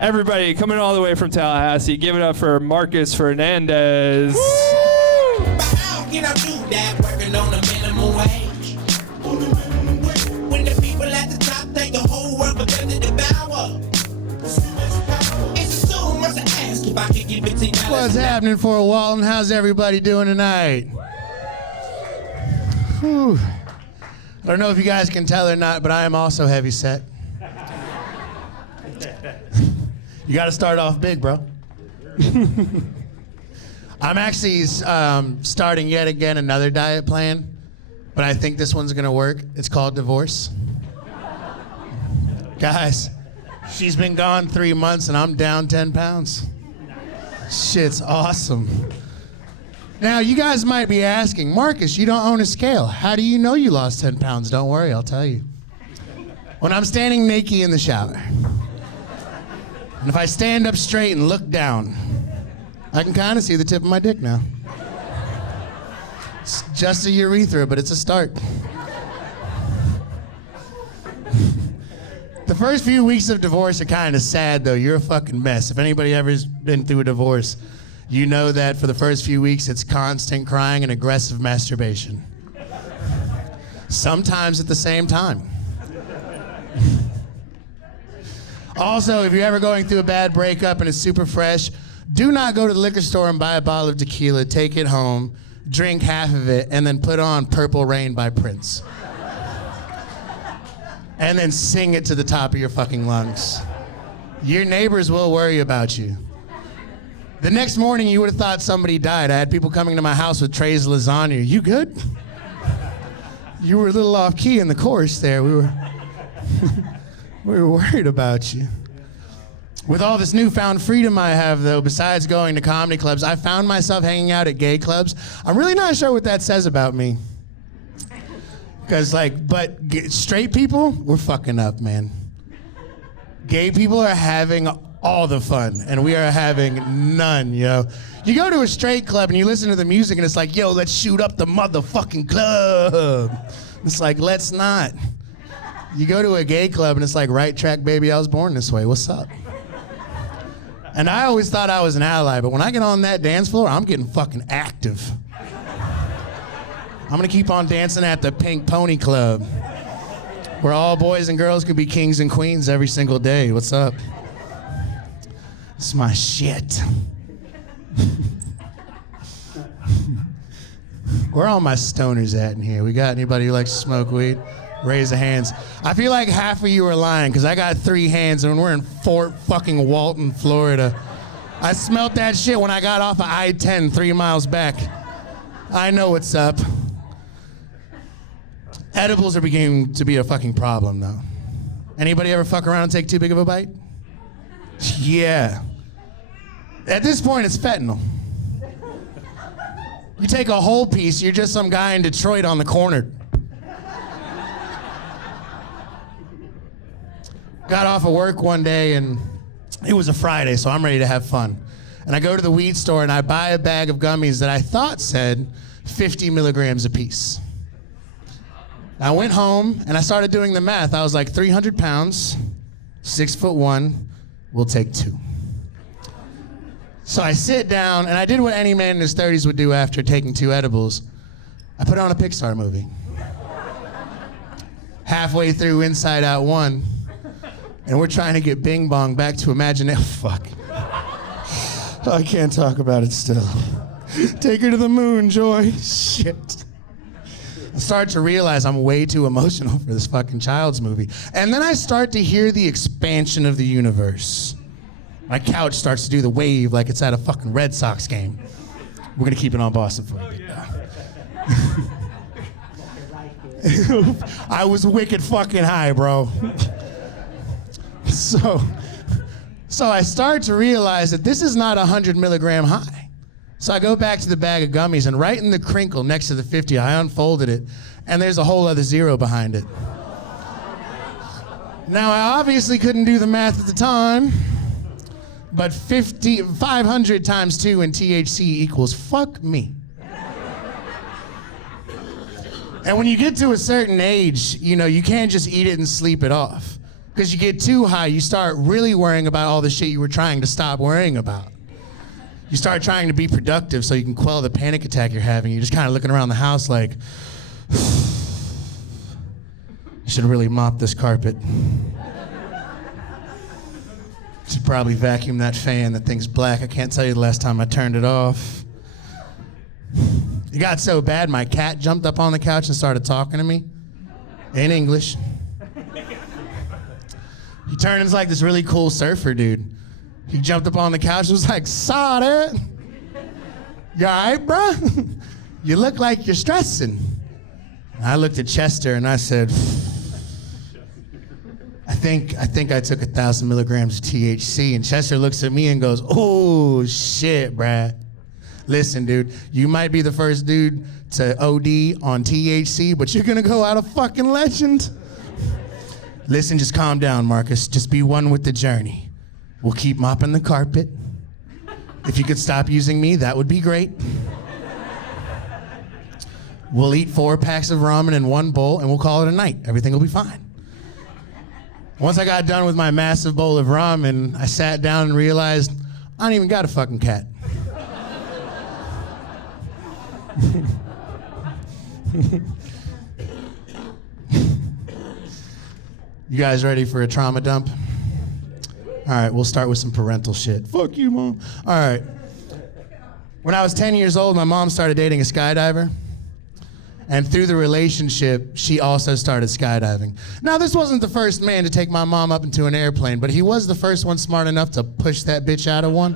Everybody coming all the way from Tallahassee, give it up for Marcus Fernandez. How can I do that working on a minimum wage? When the people at the top take the whole world for them to devour. It's so much to ask if I can give $15. What's happening, Fort Walton? How's everybody doing tonight? Whew. I don't know if you guys can tell or not, but I am also heavy set. You got to start off big, bro. I'm actually starting yet again another diet plan, but I think this one's gonna work. It's called divorce. Guys, she's been gone 3 months and I'm down 10 pounds. Shit's awesome. Now, you guys might be asking, Marcus, you don't own a scale. How do you know you lost 10 pounds? Don't worry, I'll tell you. When I'm standing naked in the shower, and if I stand up straight and look down, I can kind of see the tip of my dick now. It's just a urethra, but it's a start. The first few weeks of divorce are kind of sad, though. You're a fucking mess. If anybody ever's been through a divorce, you know that for the first few weeks, it's constant crying and aggressive masturbation. Sometimes at the same time. Also, if you're ever going through a bad breakup and it's super fresh, do not go to the liquor store and buy a bottle of tequila, take it home, drink half of it, and then put on Purple Rain by Prince. And then sing it to the top of your fucking lungs. Your neighbors will worry about you. The next morning, you would have thought somebody died. I had people coming to my house with trays of lasagna. You good? You were a little off key in the chorus there. We were worried about you. With all this newfound freedom I have, though, besides going to comedy clubs, I found myself hanging out at gay clubs. I'm really not sure what that says about me. Because, straight people, we're fucking up, man. Gay people are having all the fun, and we are having none, yo. You go to a straight club and you listen to the music, and it's like, yo, let's shoot up the motherfucking club. It's like, let's not. You go to a gay club and it's like, right track, baby, I was born this way. What's up? And I always thought I was an ally, but when I get on that dance floor, I'm getting fucking active. I'm gonna keep on dancing at the Pink Pony Club, where all boys and girls could be kings and queens every single day. What's up? It's my shit. Where are all my stoners at in here? We got anybody who likes to smoke weed? Raise the hands. I feel like half of you are lying, because I got 3 hands and we're in Fort fucking Walton, Florida. I smelt that shit when I got off of I-10 3 miles back. I know what's up. Edibles are beginning to be a fucking problem, though. Anybody ever fuck around and take too big of a bite? Yeah. At this point, it's fentanyl. You take a whole piece, you're just some guy in Detroit on the corner. Got off of work one day, and it was a Friday, so I'm ready to have fun. And I go to the weed store, and I buy a bag of gummies that I thought said 50 milligrams a piece. I went home, and I started doing the math. I was like, 300 pounds, 6'1", we'll take 2. So I sit down, and I did what any man in his 30s would do after taking 2 edibles. I put on a Pixar movie. Halfway through Inside Out 1, and we're trying to get Bing Bong back to imagination. Fuck. I can't talk about it still. Take her to the moon, Joy. Shit. I start to realize I'm way too emotional for this fucking child's movie. And then I start to hear the expansion of the universe. My couch starts to do the wave like it's at a fucking Red Sox game. We're gonna keep it on Boston for a bit now. I was wicked fucking high, bro. So I start to realize that this is not a 100 milligram high. So I go back to the bag of gummies, and right in the crinkle next to the 50, I unfolded it, and there's a whole other 0 behind it. Now, I obviously couldn't do the math at the time, but 500 times 2 in THC equals fuck me. And when you get to a certain age, you know, you can't just eat it and sleep it off. Because you get too high, you start really worrying about all the shit you were trying to stop worrying about. You start trying to be productive so you can quell the panic attack you're having. You're just kind of looking around the house like, I should really mop this carpet. Should probably vacuum that fan. That thing's black. I can't tell you the last time I turned it off. It got so bad, my cat jumped up on the couch and started talking to me in English. He turned into like this really cool surfer dude. He jumped up on the couch and was like, "Saw that? You all right, bro? You look like you're stressing." And I looked at Chester and I said, I think I took 1,000 milligrams of THC. And Chester looks at me and goes, "Oh, shit, bruh. Listen, dude, you might be the first dude to OD on THC, but you're gonna go out a fucking legend. Listen, just calm down, Marcus. Just be one with the journey. We'll keep mopping the carpet. If you could stop using me, that would be great. We'll eat 4 packs of ramen in one bowl and we'll call it a night. Everything will be fine." Once I got done with my massive bowl of ramen, I sat down and realized I don't even got a fucking cat. You guys ready for a trauma dump? All right, we'll start with some parental shit. Fuck you, Mom. All right. When I was 10 years old, my mom started dating a skydiver. And through the relationship, she also started skydiving. Now, this wasn't the first man to take my mom up into an airplane, but he was the first one smart enough to push that bitch out of one.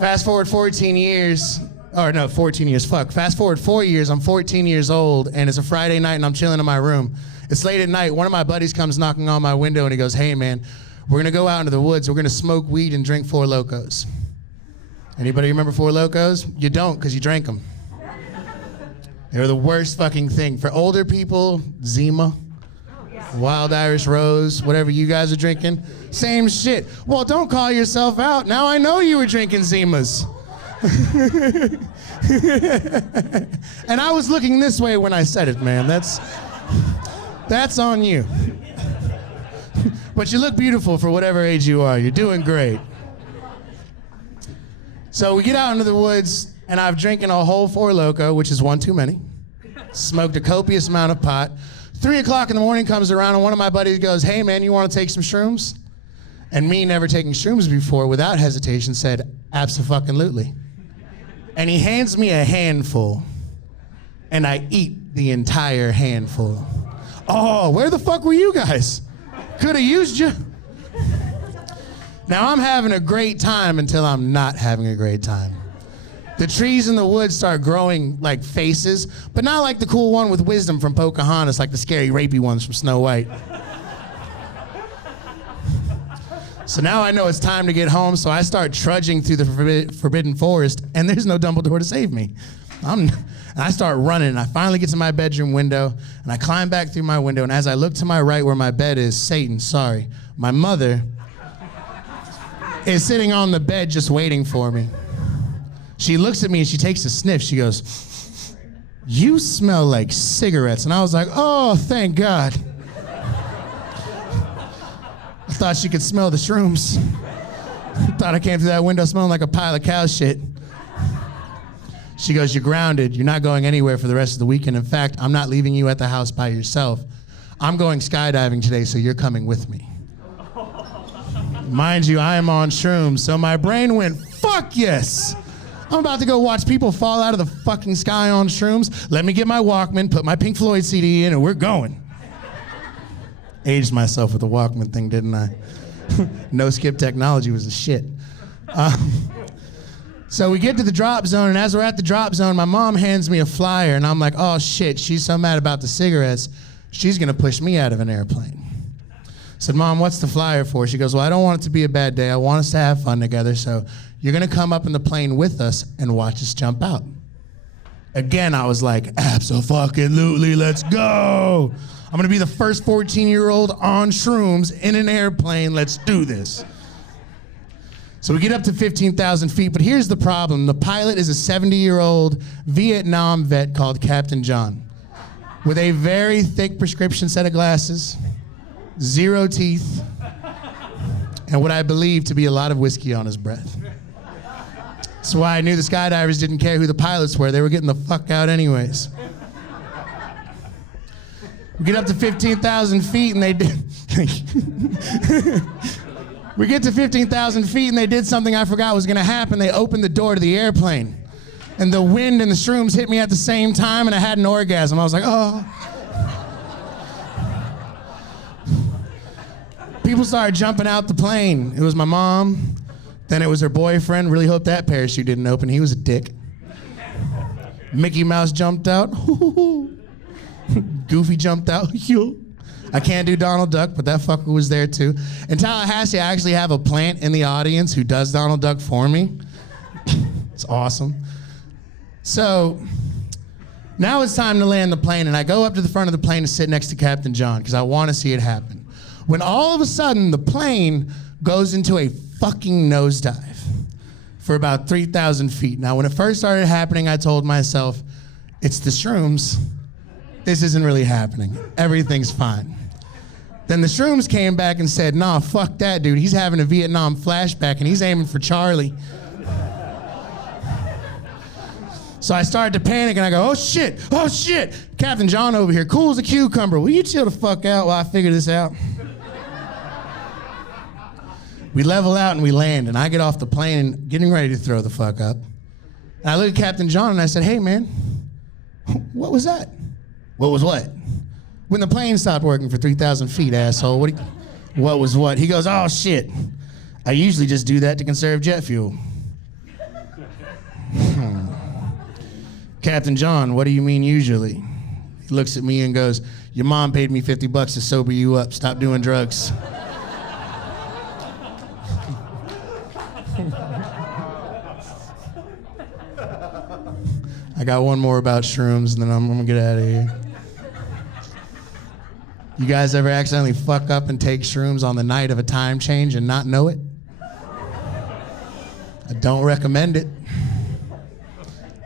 Fast forward 14 years, or no, 14 years, fuck. Fast forward 4 years, I'm 14 years old, and it's a Friday night, and I'm chilling in my room. It's late at night, one of my buddies comes knocking on my window, and he goes, "Hey, man, we're gonna go out into the woods, we're gonna smoke weed and drink Four Locos." Anybody remember Four Locos? You don't, because you drank them. They were the worst fucking thing. For older people, Zima, Wild Irish Rose, whatever you guys are drinking, same shit. Well, don't call yourself out. Now I know you were drinking Zimas. And I was looking this way when I said it, man. That's on you. But you look beautiful for whatever age you are. You're doing great. So we get out into the woods, and I've drinking a whole Four Loko, which is one too many. Smoked a copious amount of pot. 3 o'clock in the morning comes around, and one of my buddies goes, "Hey, man, you want to take some shrooms?" And me, never taking shrooms before, without hesitation, said, "Abso-fucking-lutely." And he hands me a handful, and I eat the entire handful. Oh, where the fuck were you guys? Could have used you. Now I'm having a great time until I'm not having a great time. The trees in the woods start growing like faces, but not like the cool one with wisdom from Pocahontas, like the scary rapey ones from Snow White. So now I know it's time to get home, so I start trudging through the forbidden forest, and there's no Dumbledore to save me. And I start running, and I finally get to my bedroom window, and I climb back through my window, and as I look to my right where my bed is, Satan, sorry, my mother is sitting on the bed just waiting for me. She looks at me and she takes a sniff. She goes, "You smell like cigarettes." And I was like, "Oh, thank God." I thought she could smell the shrooms. Thought I came through that window smelling like a pile of cow shit. She goes, "You're grounded. You're not going anywhere for the rest of the weekend. In fact, I'm not leaving you at the house by yourself. I'm going skydiving today, so you're coming with me." Mind you, I am on shrooms, so my brain went, "Fuck yes. I'm about to go watch people fall out of the fucking sky on shrooms. Let me get my Walkman, put my Pink Floyd CD in, and we're going." Aged myself with the Walkman thing, didn't I? No skip technology was the shit. So we get to the drop zone, and as we're at the drop zone, my mom hands me a flyer, and I'm like, "Oh shit, she's so mad about the cigarettes, she's gonna push me out of an airplane." I said, "Mom, what's the flyer for?" She goes, "Well, I don't want it to be a bad day. I want us to have fun together, so you're gonna come up in the plane with us and watch us jump out." Again, I was like, "Abso-fucking-lutely, let's go. I'm gonna be the first 14-year-old on shrooms in an airplane. Let's do this." So we get up to 15,000 feet, but here's the problem. The pilot is a 70-year-old Vietnam vet called Captain John. with a very thick prescription set of glasses, 0 teeth, and what I believe to be a lot of whiskey on his breath. That's why I knew the skydivers didn't care who the pilots were. They were getting the fuck out anyways. We get up to 15,000 feet and they did... We get to 15,000 feet and they did something I forgot was gonna happen. They opened the door to the airplane. And the wind and the shrooms hit me at the same time and I had an orgasm. I was like, oh. People started jumping out the plane. It was my mom, then it was her boyfriend. Really hope that parachute didn't open. He was a dick. Mickey Mouse jumped out. Goofy jumped out. I can't do Donald Duck, but that fucker was there too. In Tallahassee, I actually have a plant in the audience who does Donald Duck for me. It's awesome. So now it's time to land the plane, and I go up to the front of the plane to sit next to Captain John because I want to see it happen. When all of a sudden the plane goes into a fucking nosedive for about 3,000 feet. Now, when it first started happening, I told myself, it's the shrooms. This isn't really happening. Everything's fine. Then the shrooms came back and said, nah, fuck that, dude. He's having a Vietnam flashback and he's aiming for Charlie. So I started to panic and I go, oh shit, Captain John over here, cool as a cucumber. Will you chill the fuck out while I figure this out? We level out and we land, and I get off the plane getting ready to throw the fuck up. And I look at Captain John and I said, hey man, what was that? What was what? When the plane stopped working for 3,000 feet, asshole. What was what? He goes, oh shit. I usually just do that to conserve jet fuel. Captain John, what do you mean usually? He looks at me and goes, your mom paid me $50 to sober you up. Stop doing drugs. I got one more about shrooms and then I'm gonna get out of here. You guys ever accidentally fuck up and take shrooms on the night of a time change and not know it? I don't recommend it.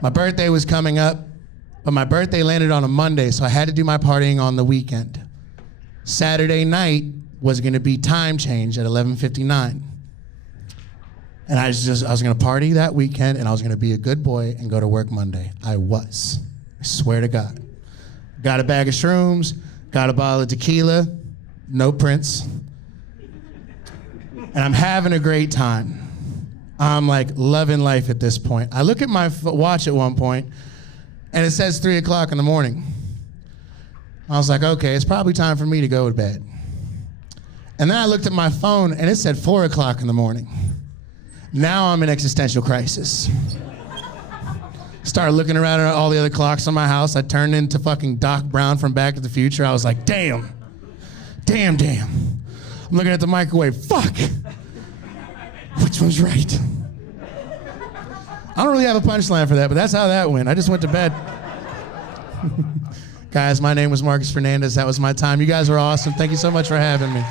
My birthday was coming up, but my birthday landed on a Monday, so I had to do my partying on the weekend. Saturday night was gonna be time change at 11:59. And I was gonna party that weekend and I was gonna be a good boy and go to work Monday. I was, I swear to God. Got a bag of shrooms, got a bottle of tequila, no Prince. And I'm having a great time. I'm like loving life at this point. I look at my watch at one point and it says 3 o'clock in the morning. I was like, okay, it's probably time for me to go to bed. And then I looked at my phone and it said 4 o'clock in the morning. Now I'm in existential crisis. Started looking around at all the other clocks on my house. I turned into fucking Doc Brown from Back to the Future. I was like, damn. I'm looking at the microwave, fuck. Which one's right? I don't really have a punchline for that, but that's how that went. I just went to bed. Guys, my name was Marcus Fernandez. That was my time. You guys were awesome. Thank you so much for having me.